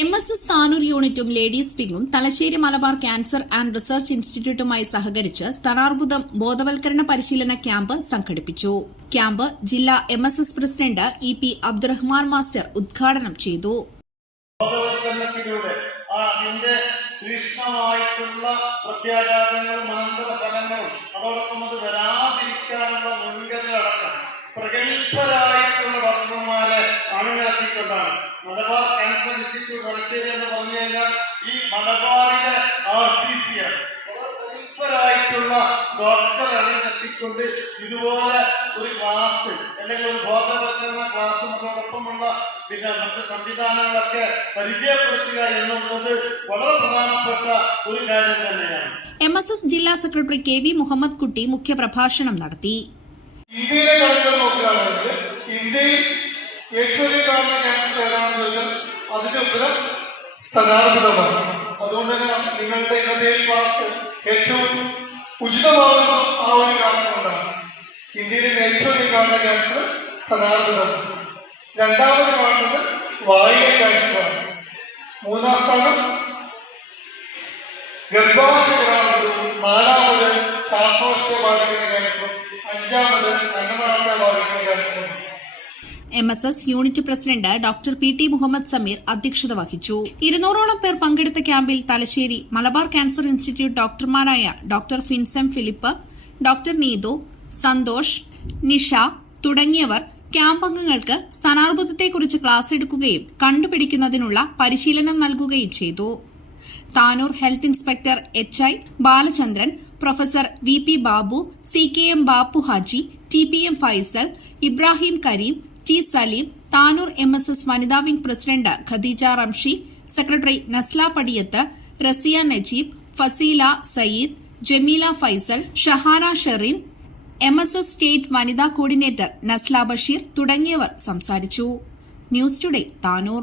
M S S Tanur യൂണിറ്റും ladies വിങ്ങും Thalassery Malabar cancer and research ഇൻസ്റ്റിറ്റ്യൂട്ടുമായി സഹകരിച്ച് സ്ഥാനാർബുദം ബോധവൽക്കരണ പരിശീലന ക്യാമ്പ് സംഘടിപ്പിച്ചു. ക്യാമ്പ് ജില്ലാ M S S president E P Abdurahman master ഉദ്ഘാടനം ചെയ്തു. പ്രത്യാഘാതങ്ങളും അനന്തര ഫലങ്ങളും അതോടൊപ്പം അത് വരാതിരിക്കാനുള്ള എന്ന് പറഞ്ഞു കഴിഞ്ഞാൽ ഈ മലബാറിലെ ആർ സി സി പ്രഗത്ഭരായിട്ടുള്ള ഡോക്ടർ അണിനിരത്തിക്കൊണ്ട് ഇതുപോലെ ഒരു ക്ലാസ് അല്ലെങ്കിൽ ഒരു ബോധവൽക്കരണ ക്ലാസ് അതോടൊപ്പമുള്ള പിന്നെ മറ്റ് സംവിധാനങ്ങളൊക്കെ പരിചയപ്പെടുത്തുക എന്നുള്ളത് വളരെ പ്രധാനപ്പെട്ട ഒരു കാര്യം തന്നെയാണ്. എം എസ് എസ് ജില്ലാ secretary K V Muhammad Kutty മുഖ്യപ്രഭാഷണം നടത്തി. ഇന്ത്യയിലെ കണക്കുകൾ നോക്കുകയാണെങ്കിൽ ഇന്ത്യയിൽ ഏറ്റവും കാണുന്ന ക്യാൻസർ ഏതാണെന്ന് ചോദിച്ചാൽ അതിന്റെ ഉത്തരം സ്ഥാനാർബുദമാണ് അതുകൊണ്ട് തന്നെ നിങ്ങളുടെ ഇന്നത്തെ ക്ലാസ് ഏറ്റവും ഉചിതമാകുന്ന ആ ഒരു കാരണം കൊണ്ടാണ്. ഇന്ത്യയിലെ ഏറ്റവും കാണുന്ന ക്യാൻസർ സ്ഥാനാർബുദമാണ് രണ്ടാമത് കാണുന്നത് വായിലെ ക്യാൻസറാണ് മൂന്നാം സ്ഥാനം ഗർഭാശയങ്ങളാകുന്നു നാലാമത് ബാധിക്കുന്ന M S S unit president doctor P T Muhammad Sameer അധ്യക്ഷത വഹിച്ചു. ഇരുന്നൂറോളം പേർ പങ്കെടുത്ത ക്യാമ്പിൽ Thalassery Malabar cancer institute ഡോക്ടർമാരായ doctor Finsem Philip doctor Neethu Santhosh Nisha തുടങ്ങിയവർ ക്യാമ്പ് അംഗങ്ങൾക്ക് സ്ഥാനാർബുദത്തെക്കുറിച്ച് ക്ലാസ് എടുക്കുകയും കണ്ടുപിടിക്കുന്നതിനുള്ള പരിശീലനം നൽകുകയും ചെയ്തു. Tanur health inspector H I Balachandran professor V P Babu C K M Bapu Haji T P M Faisal Ibrahim Kareem T Saleem Tanur M S S വനിതാ wing president Khadeeja Ramshi secretary Nasla Padiyath Rasiya Najeeb Faseela Sayyid Jameela Faisal Shahana Sherin M S S state വനിതാ coordinator Nasla Basheer തുടങ്ങിയവർ സംസാരിച്ചു. News today Tanur.